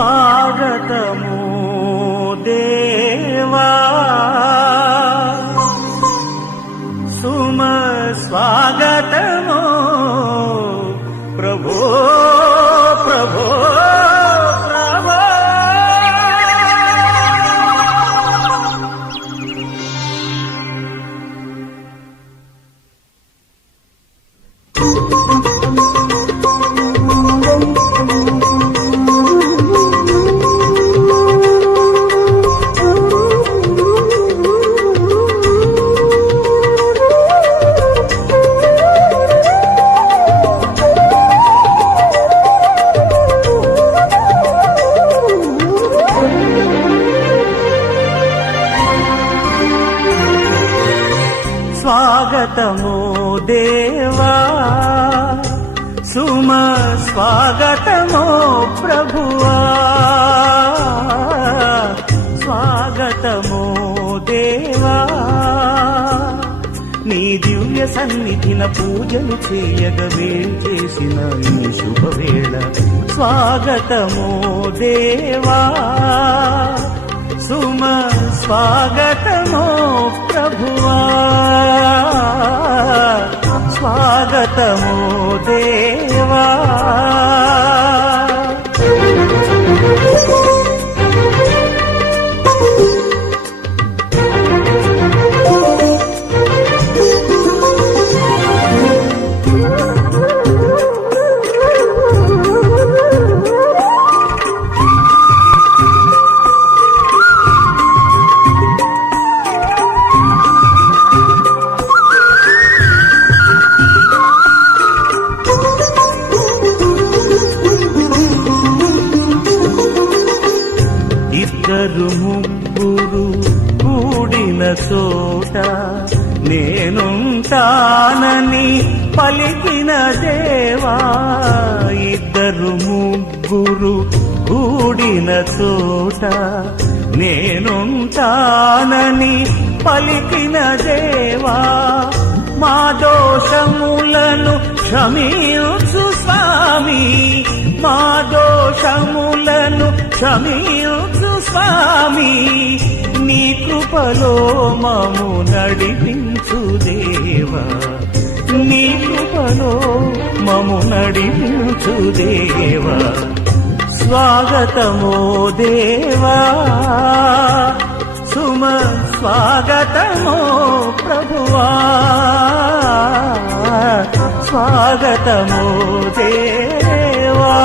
స్వాగతము దేవా సుమ స్వాగతము ప్రభో ప్రభో ప్రభో స్వాగతము దేవా సుమ స్వాగతము ప్రభువా స్వాగతము దేవా నీ దివ్య సన్నిధిన పూజలు చేయగ వేంచేసిన ఈ శుభవేళ స్వాగతము దేవా సుమ స్వాగతము ప్రభువా స్వాగతము దేవా ఇద్దరు ముగ్గురు కూడిన చోట నేనుంటానని పలికిన దేవా ఇద్దరు ముగ్గురు కూడిన చోట నేనుంటానని పలికిన దేవా మా దోషములను క్షమించు స్వామి మా దోషములను క్షమించు స్వామి నీ కృపలో మము నడిపించు దేవా నీ కృపలో మము నడిపించు దేవా స్వాగతమో దేవా సుమ స్వాగతమో ప్రభువా స్వాగతమో దేవా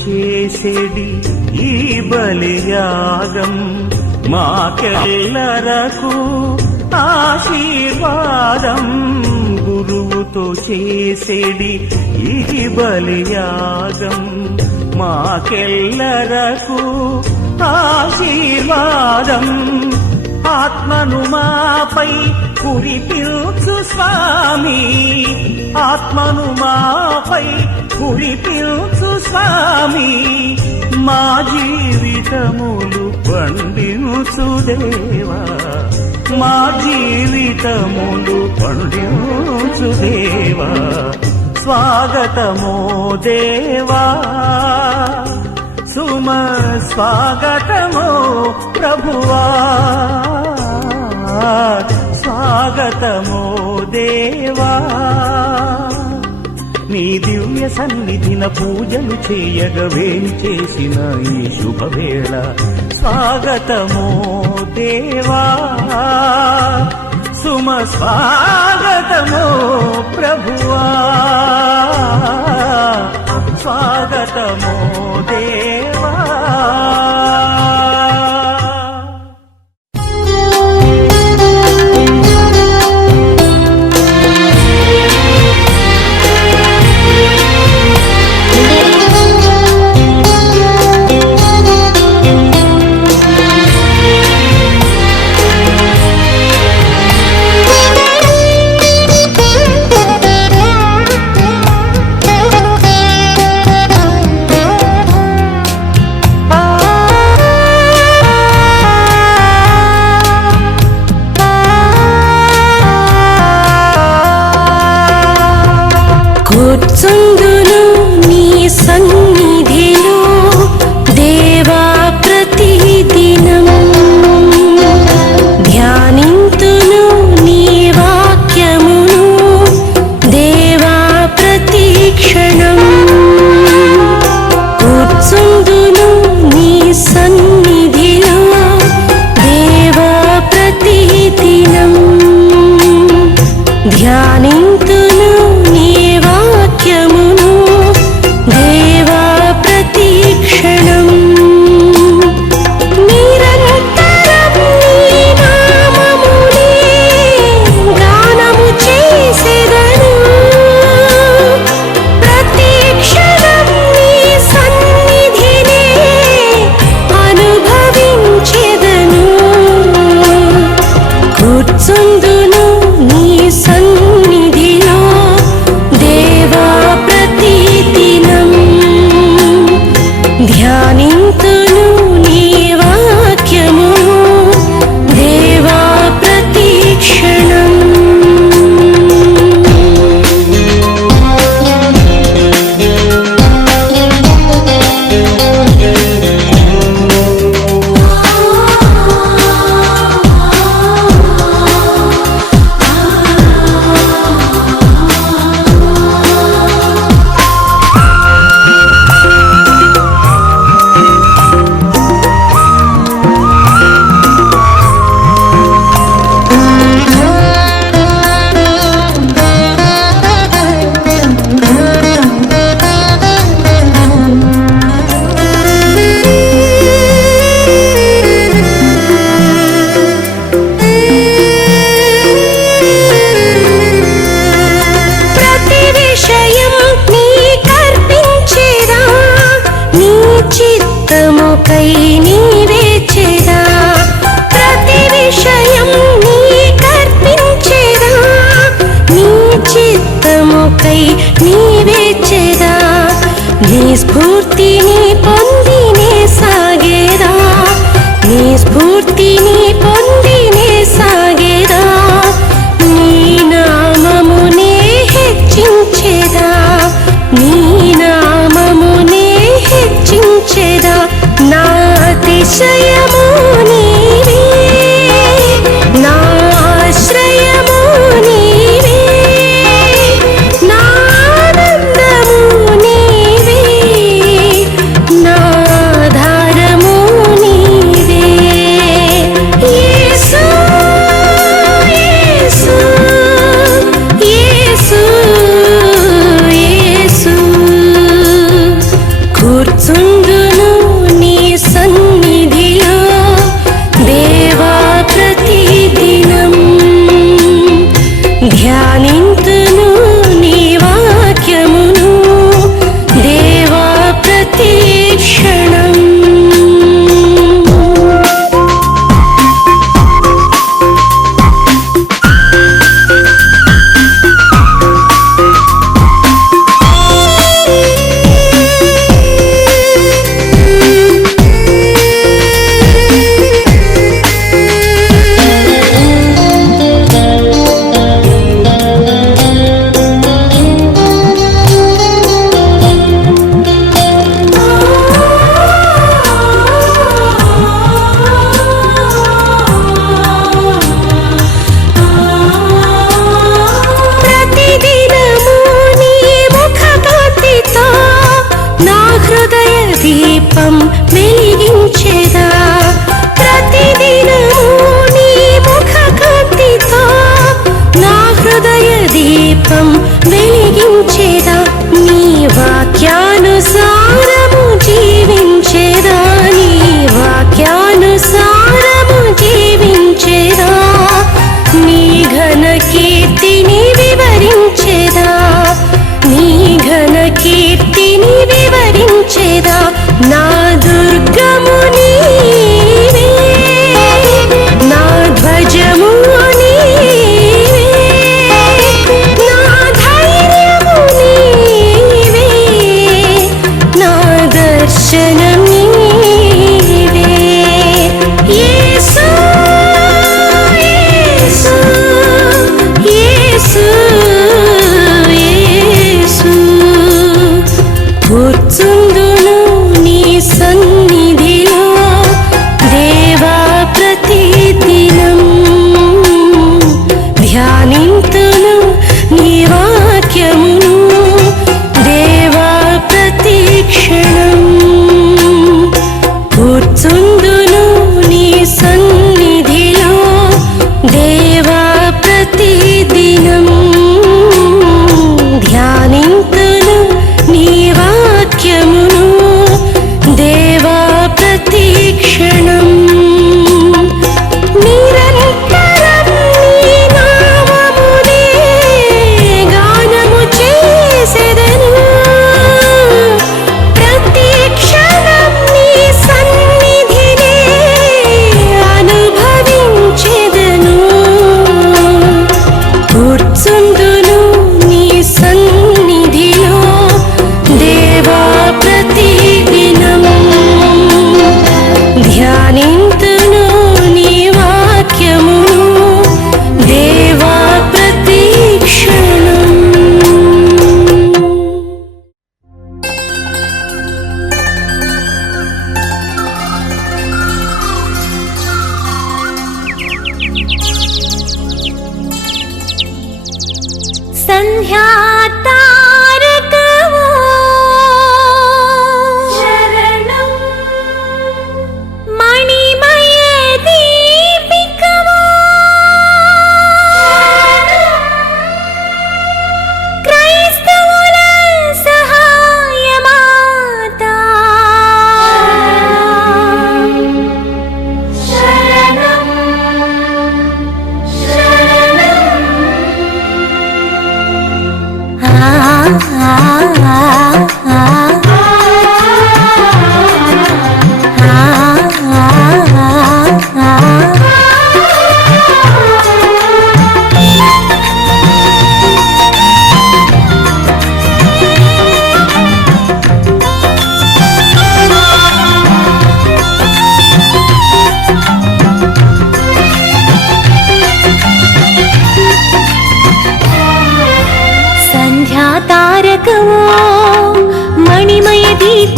చేసేడి ఈ బలియాగం మాకెల్లరకు ఆశీర్వాదం గురువుతో చేసేడి ఈ బలియాగం మాకెల్లరకు ఆశీర్వాదం ఆత్మను మాపై కురిపించు స్వామి ఆత్మను మాపై కురిపించు స్వామి మా జీవితములు పండించు దేవా మా జీవితములు పండించు దేవా స్వాగతమో దేవా సుమ స్వాగతమో ప్రభువా స్వాగతమో దేవా నీ దివ్య సన్నిధిన పూజలు చేయగ వేంచేసిన ఈ శుభవేళ స్వాగతమో దేవా సుమ స్వాగతమో ప్రభువా స్వాగతమో దేవా స్ఫూర్తిని పొందినే సాగేదా, నీ నామమునే హెచ్చించేదా, నీ నామమునే హెచ్చించేదా. నా అతిశయము నీవే, నా ఆశ్రయము నీవే, నా ఆనందము నీవే, నా ఆధారము నీవే. యేసు యేసు యేసు యేసు, కూర్చుందును నీ సన్నిధిలో దేవా ప్రతిదినం, ధ్యానింతును నీ వాక్యమును దేవా ప్రతి క్షణం. ప్రతిదినము నీ ముఖకాంతితో నా హృదయ దీపం వెలిగించేదా, ప్రతిదినము నీ ముఖకాంతితో నా హృదయ దీపం వెలిగించేదా. నీ వాక్యానుసారము జీవించేదా, నీ వాక్యానుసారము జీవించేదా. నీ ఘన కీర్తిని వివరించేదా, నీ ఘన కీర్తిని వివరించేదా. నా దుర్గము నీవే, నా ధ్వజము నీవే, నా ధైర్యము నీవే, నా దర్శనం నీవే. యేసు యేసు యేసు యేసు, కూర్చుందును నీ సన్నిధిలో దేవా ప్రతిదినం, ధ్యానింతును నీ వాక్యమును దేవా ప్రతి క్షణం. కూర్చుందును నీ సన్నిధిలో దేవా ప్రతిదినం, ధ్యానింతును నీ వాక్యమును దేవా ప్రతి క్షణం. నిరంతరం నీ నామమునే గానము చేసెదను, ప్రతి క్షణం నీ సన్నిధినే అనుభవించెదను. కూర్చుందును నీ సన్నిధిలో దేవా ప్రతిదినం, ధ్యానింతును నీ వాక్యమును దేవా ప్రతి క్షణం. సంధ్యాతారకవో శరణం, మణిమయ దీపికవో క్రైస్తవుల సహాయమాతా శరణం శరణం.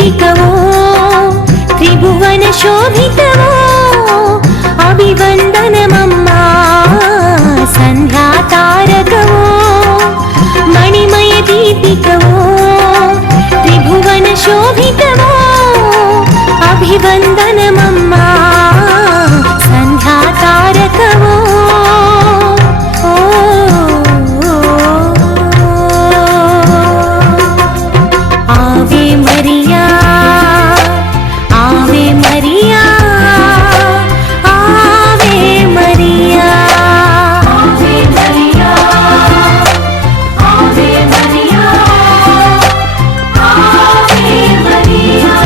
దీపికవో త్రిభువన శోభితవో అభివందనమమ్మా సంధ్యా తారకవో మణిమయ దీపికవో త్రిభువన శోభితవో అభివందనమమ్మా సంధ్యా తారకవో ఆవే మరియా ఆవే మరియా ఆవే మరియా ఆవే మరియా ఆవే మరియా ఆవే మరియా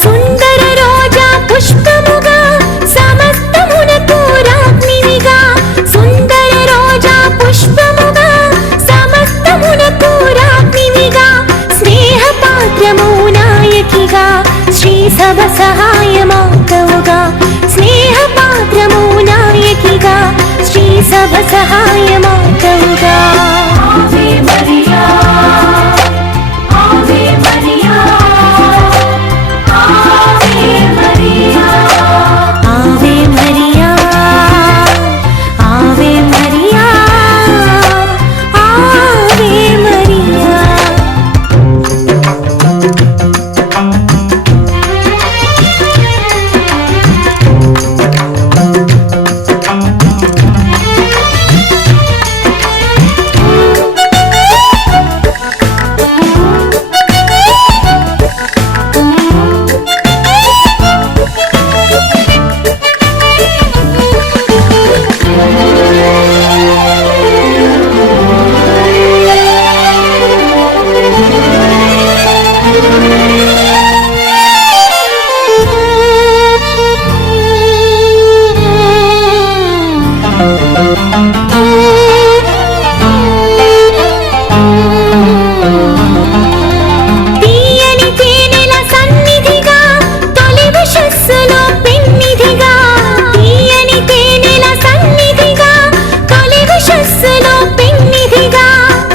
సుందర రోజా పుష్పముగా సమస్తమునకు రాజ్ఞివిగా సుందర రోజా పుష్పముగా సమస్తమునకు రాజ్ఞివిగా స్నేహ పాత్రము నాయకిగా శ్రీ సభ సహాయమాకవుగా స్నేహ పాత్రము నాయకిగా శ్రీ సభ సహాయమాకవుగా ఆవే మరియా ఆవే మరియా ఆవే మరియా ఆవే మరియా ఆవే మరియా ఆవే మరియా తీయని తేనెల సన్నిధిగా తొలి ఉషస్సులో పెన్నిధిగా తీయని తేనెల సన్నిధిగా తొలి ఉషస్సులో పెన్నిధిగా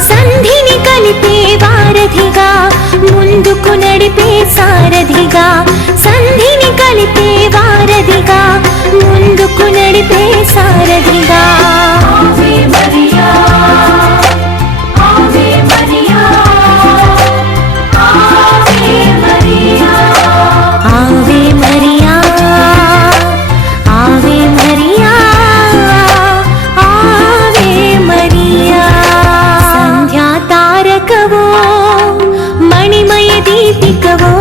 సంధిని కలిపే వారధిగా ముందుకు నడిపే సారథిగా సంధిని కలిపే వారధిగా ముందుకు నడిపే సారథిగా ఆవే మరియా ఆవే మరియా ఆవే మరియా ఆవే మరియా ఆవే మరియా ఆవే మరియా సంధ్యా తారకవో మణిమయ దీపికవో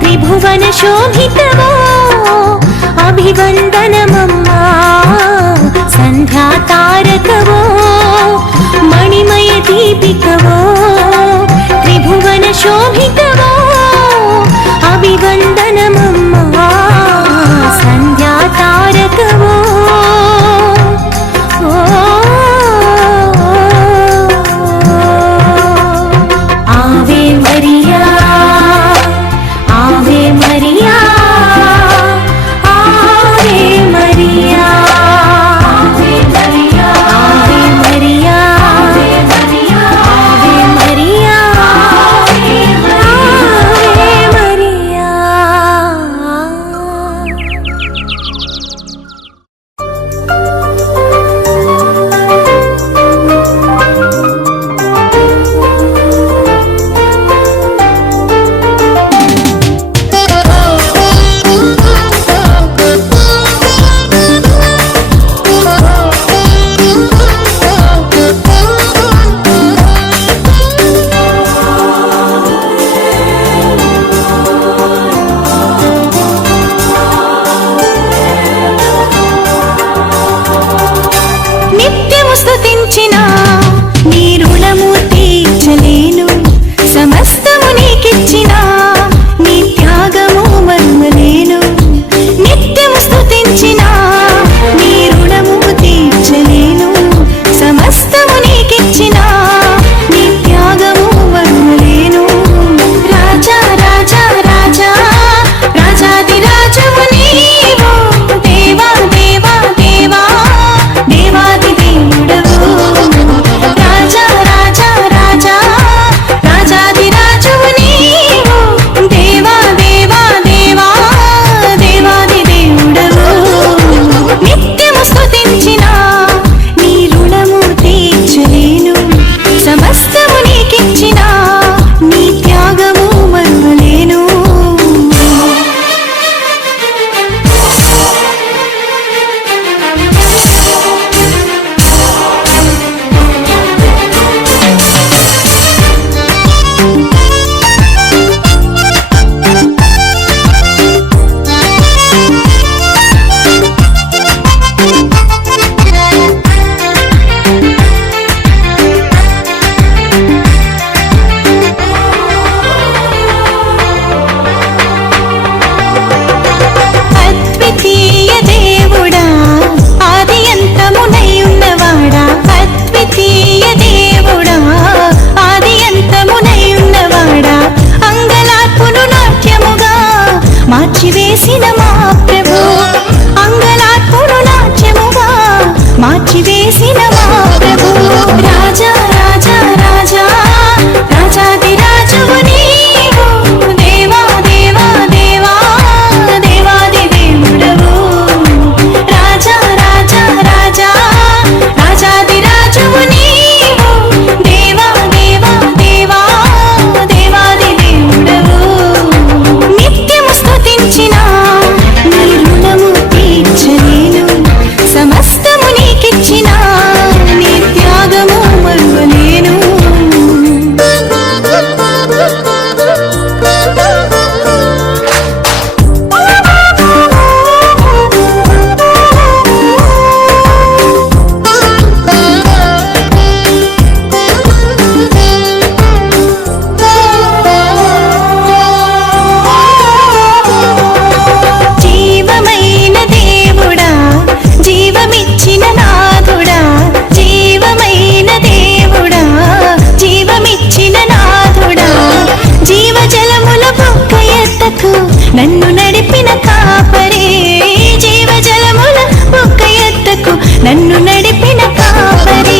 త్రిభువన శోభితవో అభివందనమమ్మా సంధ్యా తారకవో మణిమయ దీపికవో త్రిభువన శోభితవో అభివందనమమ్మా సంధ్యా తారకవో ఆవే మరియా ఆవే మరియా ఆవే మరియా ఆవే మరియా చేసిన మా ప్రభు రాజా రాజా రాజా రాజాది రాజువు నీవు దేవా దేవా దేవా దేవాది దేవుడవు రాజా రాజా రాజా రాజాది రాజువు నీవు దేవా దేవా దేవా దేవాది దేవుడవు నిత్యము స్తుతించిన నీ రుణము తీర్చలేను సమస్తము నీకిచ్చిన నీ త్యాగము మరువలేను జీవమైన దేవుడా జీవమిచ్చిన నాథుడా జీవమైన దేవుడా జీవమిచ్చిన నాథుడా జీవజలముల బొక్క ఎత్తకు నన్ను నడిపిన కాపరే జీవజలముల బొక్క ఎత్తకు నన్ను నడిపిన కాపరే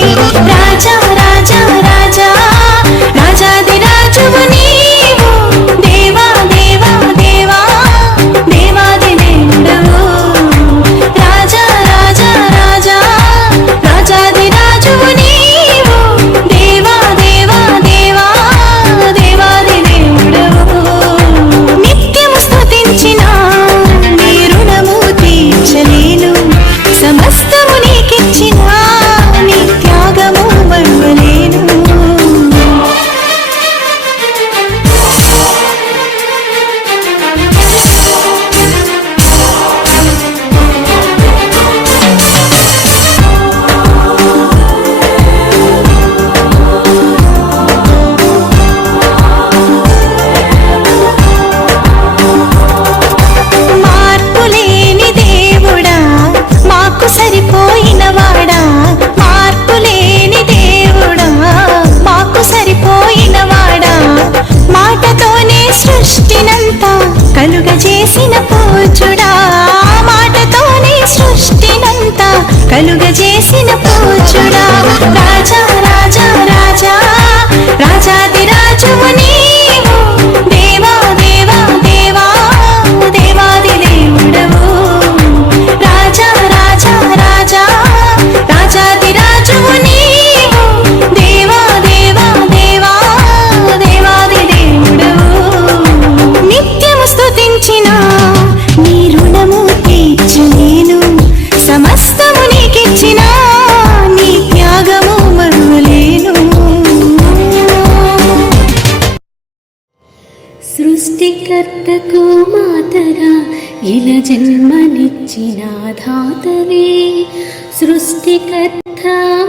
రాజా రాజా రాజా రాజాది రాజువు నీవు దేవా దేవా దేవా దేవాది దేవుడవు రాజా రాజా రాజా రాజాది రాజువు నీవు దేవా దేవా దేవా దేవాది దేవుడవు నిత్యము స్తుతించిన నీ రుణము తీర్చలేను సమస్తము నీకిచ్చిన నీ త్యాగము మరువలేను మార్పులేని దేవుడా మాకు సరిపోయిన వాడా మార్పులేని దేవుడా మాకు సరిపోయిన వాడా మాటతోనే సృష్టినంతా కలుగజేసిన పూజుడా మాటతోనే సృష్టినంతా కలుగజేసిన పూజుడా రాజా రాజా రాజా రాజాది రాజువు నీవు దేవా దేవా దేవా దేవాది దేవుడవు రాజా రాజా రాజా రాజాది రాజువు నీవు దేవా దేవా దేవా దేవాది దేవుడవు నిత్యము స్తుతించిన నీ రుణము తీర్చలేను సమస్తము నీకిచ్చిన నీ త్యాగము మరువలేను సృష్టికర్తకు మాతగా ఇలా జన్మనిచ్చిన ధాతవే సృష్టికర్త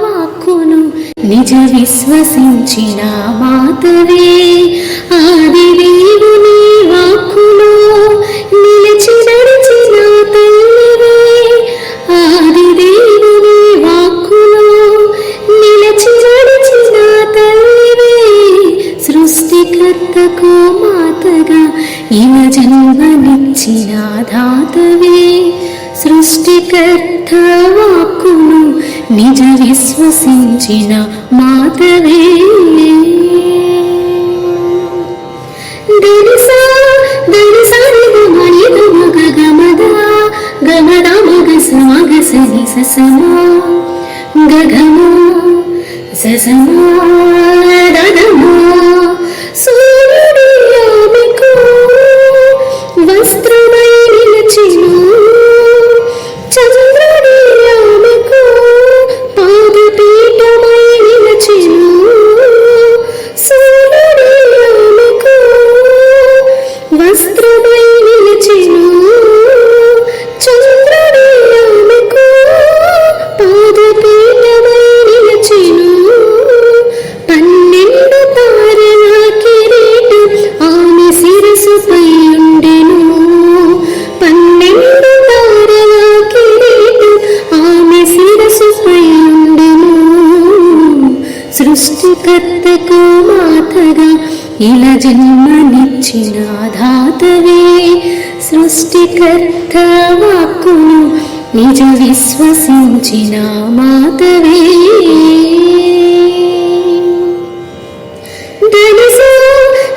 వాక్కును నిజ విశ్వసించిన మాతవే ఆది దేవుని వాక్కును నిలిచి నడిచిన తల్లివే ఆది దేవుని వాక్కును నిలిచి నడిచిన తల్లివే సృష్టికర్తకు మాతగా ఇలా జన్మనిచ్చిన ధాతవే సృష్టికర్త వాక్కును నిజ విశ్వసించిన మాతవే దనిసా దనిసా నిగమని గమగ గమదా గమదా మగస మగస నిస సమా గగమా ససమా దదమా సూర్యుడి ఆమెకు వస్త్రమై నిలిచెను చంద్రుడి ఆమెకు పాదపీఠమై నిలిచెను సూర్యుడి ఆమెకు వస్త్రమై నిలిచెను చంద్రుడి ఆమెకు పాదపీఠమై నిలిచెను 12 తారల కిరీటం ఆమె శిరస్సుపై ఉండెను 12 తారల కిరీటం ఆమె శిరస్సుపై ఉండెను సృష్టికర్తకు మాతగా ఇలా జన్మనిచ్చిన ధాతవే సృష్టికర్త వాక్కును నిజ విశ్వసించిన మాతవే. ధనిసా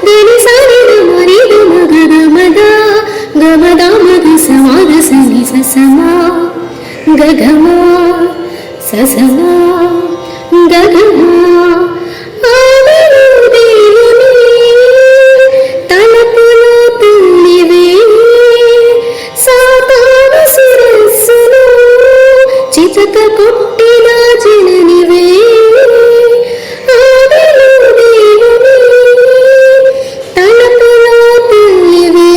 ధనిసా నిద మగ గమద గమద మగ సమాగ సని ససమా గగమా ససమా గగమా. ఆమెను దేవుని తలపులో తల్లివే, సాతాను శిరస్సును చితక కొట్టిన జననివే. ఆమెను దేవుని తలపులో తల్లివే,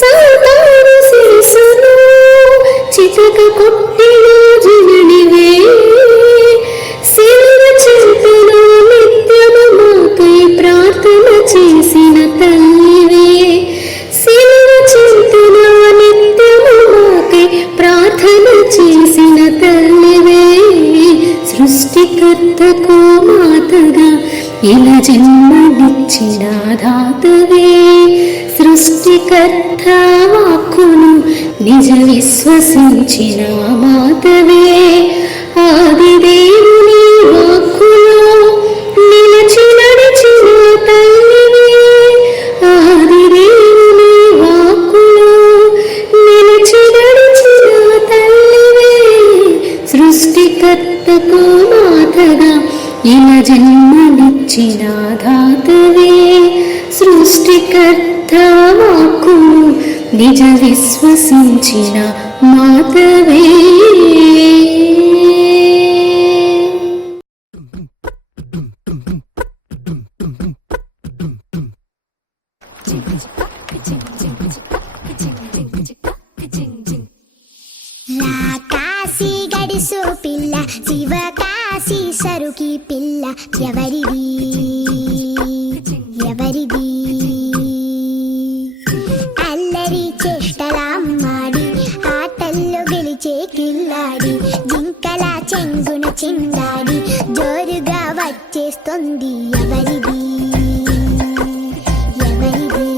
సాతాను శిరస్సును చితక కొట్టిన జననివే. శిలువ చింతలో నిత్యము మాకై ప్రార్థన చేసిన తల్లివే. శిలువ చింతలో నిత్యము మాకై ప్రార్థన చేసిన తల్లివే. సృష్టికర్తకు మాతగా ఇలా జన్మనిచ్చిన దాతవే. సృష్టికర్త వాక్కును నిజ విశ్వసించిన మాతవే. ఆది దేవుని వాక్కులో నిలిచి నడిచిన తల్లివే. ఆది దేవుని వాక్కులో నిలిచి నడిచిన తల్లివే. సృష్టికర్తకు మాతగా ఇలా జన్మనిచ్చిన దాతవే. సృష్టికర్త వాక్కును నిజ విశ్వసించిన మాతవే. కాశీ గడిసో పిల్ల, శివ కాశీ సరుకి పిల్ల, ఎవరిది ఎవరిది? అల్లరి చేష్టలామ్మాడి, ఆటల్లో గెలిచే కిల్లాడి, జింకల చెంగున చిందాడి, జోరుగా వచ్చేస్తుంది ఎవరిది ఎవరిది?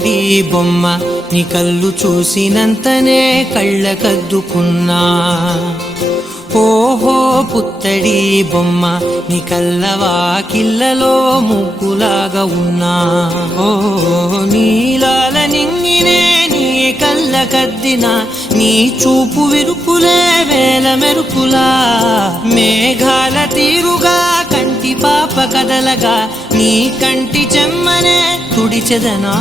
పుత్తడి బొమ్మ నీ కళ్ళు చూసినంతనే కళ్ళకద్దుకున్నా. ఓహో పుత్తడి బొమ్మ నీ కళ్ళవాకిళ్ళలో ముగ్గులాగా ఉన్నా. ఓ నీలాల నింగినే నీ కళ్ళకద్దిన నీ చూపు విరుపులే వేల మెరుపులా. మేఘాల తీరుగా కంటి పాప కదలగా నీ కంటి చెమ్మనే తుడిచెదనా.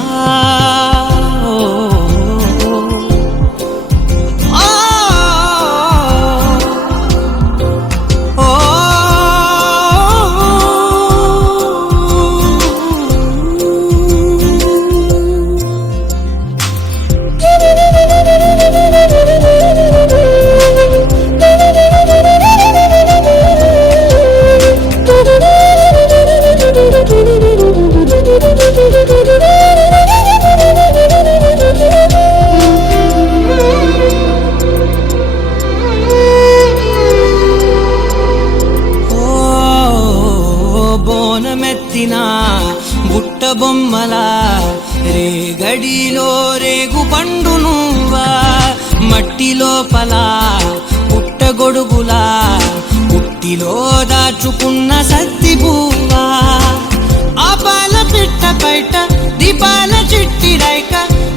బుట్ట బొమ్మలా రేగడిలో రేగు పండు నువ్వా. మట్టి లోపల పుట్టగొడుగులా పుట్టిలో దాచుకున్న సత్తి పువ్వా. ఆ పాల పిట్ట బయట దీపాల చిట్టి రైక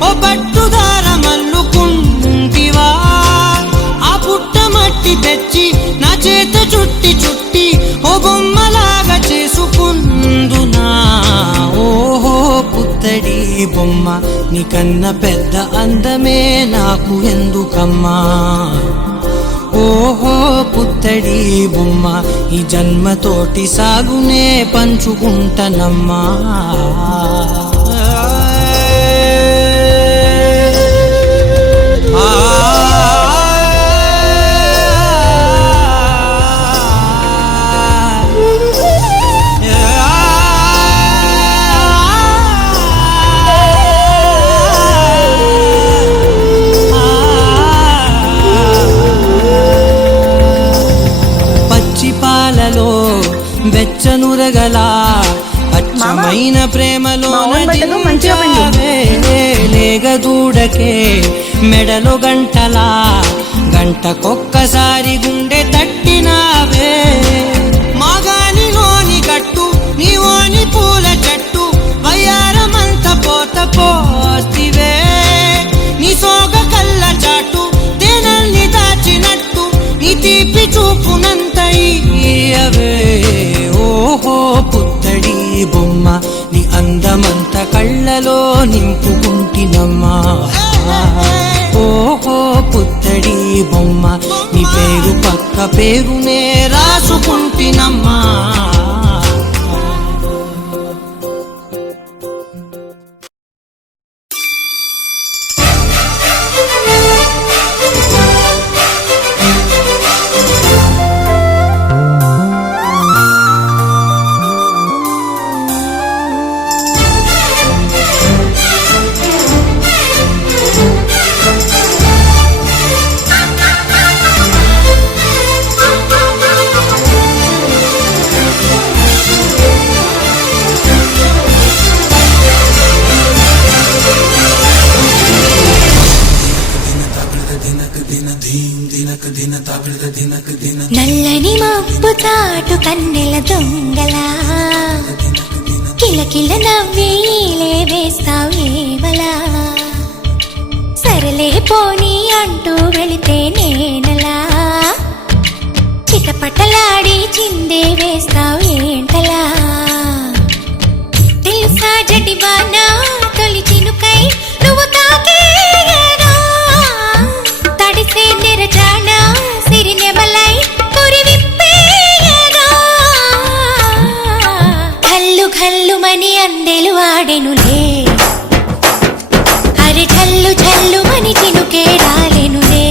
ఓ పట్టుదార మల్లుకుంటివా. ఆ పుట్ట మట్టి తెచ్చి నా చేత చుట్టి చుట్టి ఓ బొమ్మలాగా చేసుకుందునా. ఓహో పుత్తడి బొమ్మ నీకన్న పెద్ద అందమే నాకు ఎందుకమ్మా. ఓహో పుత్తడి బొమ్మ ఈ జన్మతోటి సాగునే పంచుకుంటనమ్మా. వెచ్చనురగల అచ్చమైన ప్రేమలో లేగదూడకే మెడలో గంటలా గంటకొక్కసారి గుండె తట్టినావే. మాగానిలోని గట్టు నీవోని పూల చెట్టు వయ్యారమంత పోత పోస్తివే. నీ సోగ కళ్ళ చాటు తేనల్ని దాచినట్టు నీ తీపి చూపునంత ఇయ్యవే. ఓహో పుత్తడి బొమ్మ నీ అందమంత కళ్ళలో నింపుకుంటినమ్మా. ఓహో పుత్తడి బొమ్మ నీ పేరు పక్క పేరునే రాసుకుంటినమ్మా. నల్లని మబ్బు తాటు కన్నెల దొంగలా కిలకిల నవ్వేలే వేస్తావు ఏవలా. సరలే పోనీ అంటూ వెళితే నేనలా చిటపటలాడి చిందే వేస్తావు ఏంటలా. తెలుసా జటివానా తొలి చినుకై నువ్వు తాకేయగా తడిసే నిరజానా సిరినెమలై కురివిప్పేయగా. ఘల్లు ఘల్లుమని అందెలు ఆడెనులే అరి ఝల్లు ఝల్లుమని చినుకే రాలెనులే.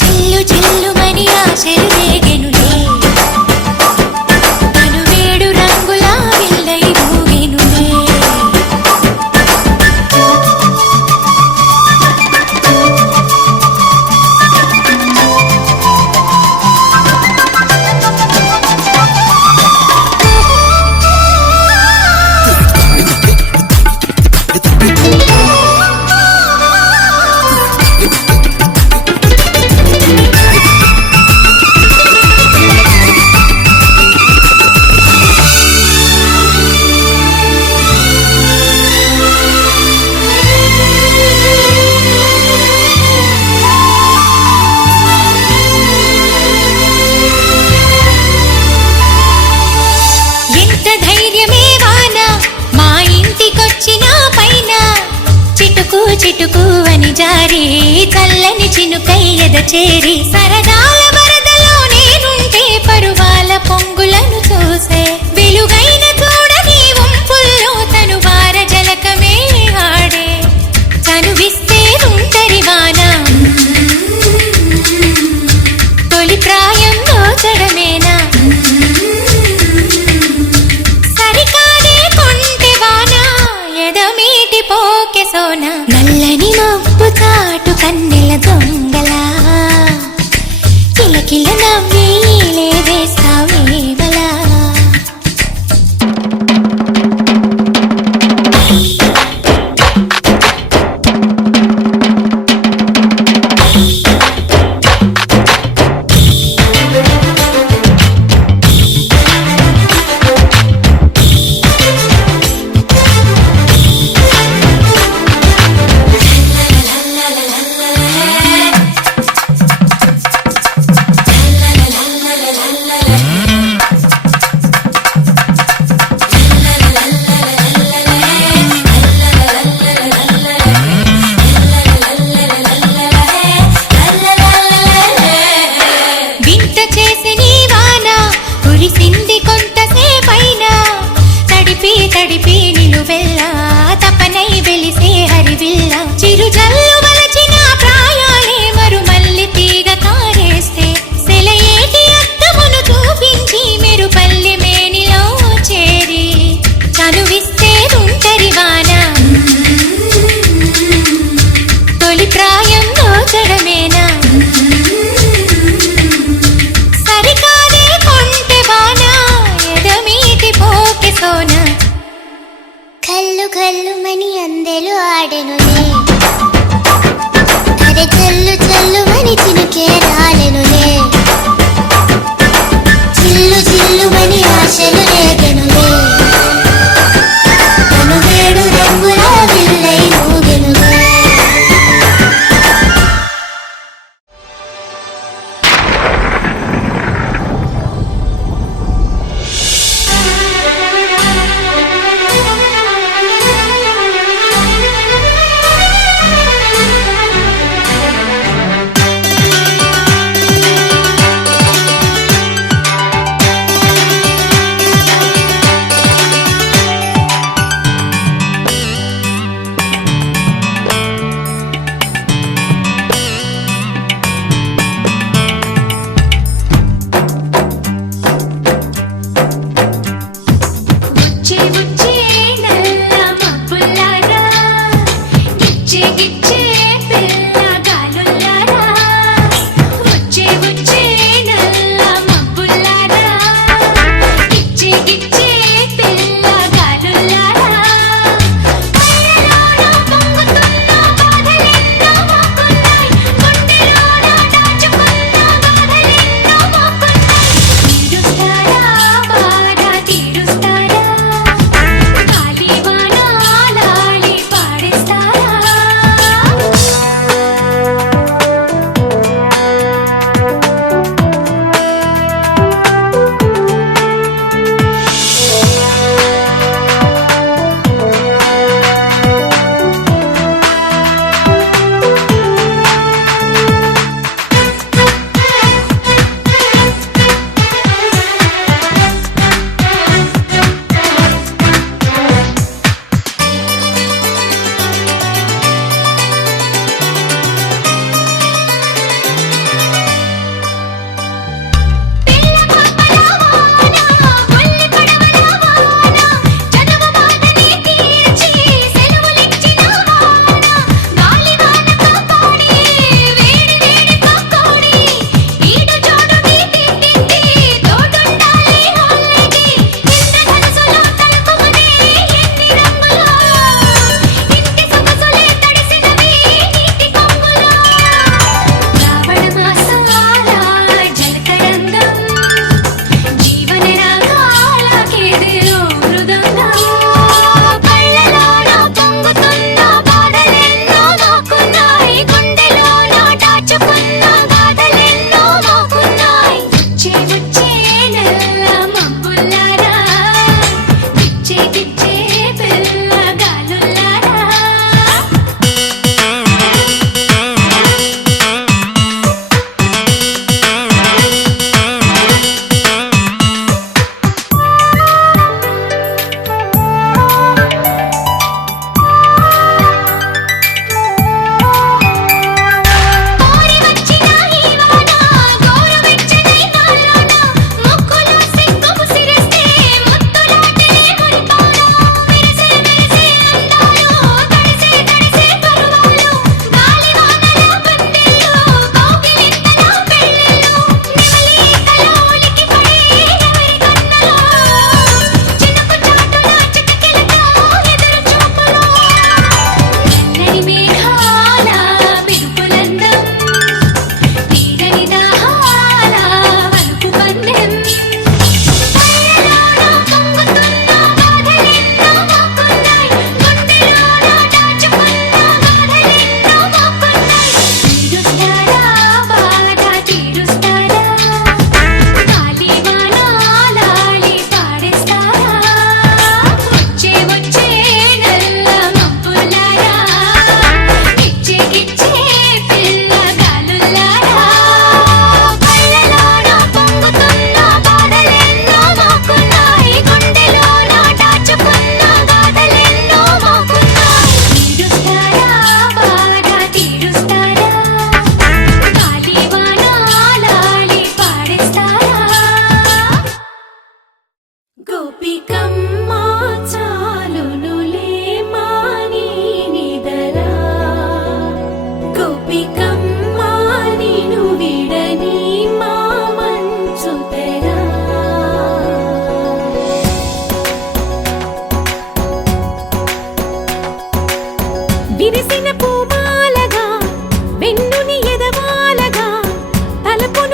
జిల్లు జిల్లుమని ఆశలు రేగెనులే తను వేడు రంగులా విల్లై ఊగెనులే. చిటుకు అని జారి చల్లని చినుకయ్యద చేరి సరదాల వరదలో నేనుంటే పరువాల పొంగులను చూసే వెలుగైన చూడని వంపుల్లో తను వార జలకమే ఆడే చనువిస్తే ఉంటరి వాన తొలి ప్రాయం దోచడమేనా సరికాదే కొంటె వాన ఎదమీటి పోకె సోన నల్లని మబ్బు చాటు కన్నెల దొంగలా కిలకిల నవ్వి లేవేస్తావేవలా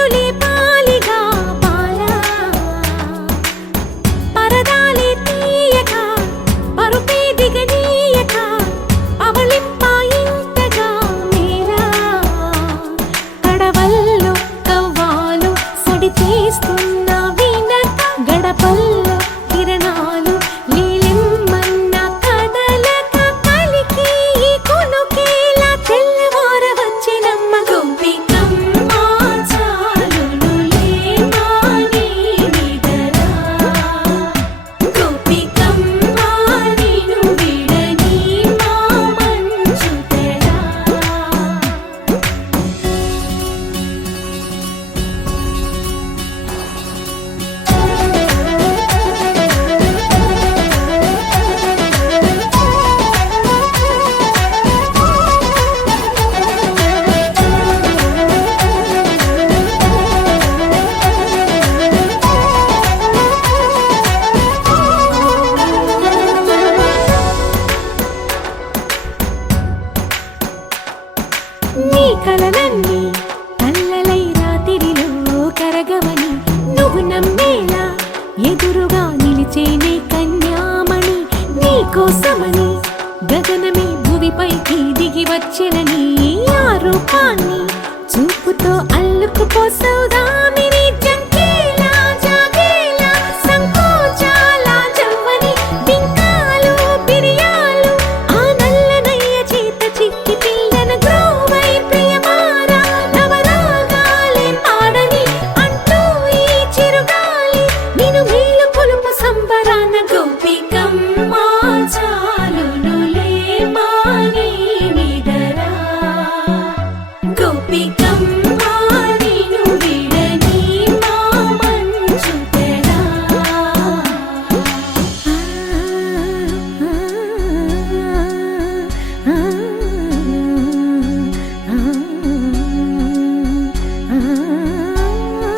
పరుగులే పాలిగా పాలా పరదాలే తీయక పరుపే దిగనీయక అవలింపాయింతగా మేరా కడవల్లో కవ్వాలు సడి చేస్తున్న వినత గడపల్లో కిరణాలు లీలిమ్మన్న కదలక కలికి ఈ కొనుకేలా తెల్లవార వచ్చినమ్మ గోపికమ్మ చాలునులే మాని నిదరా గోపికమ్మ నిను విడని మా మంచు తెరా నీ కలలన్నీ కల్లలై రాత్రిలో కరగవని నువ్వు నమ్మేలా ఎదురుగా నిలిచేనే కన్యామణి నీ కోసమని గగనమే భువిపైకి దిగి వచ్చెనని ఆ రూపాన్ని చూపుతో అల్లుకుపో సౌదా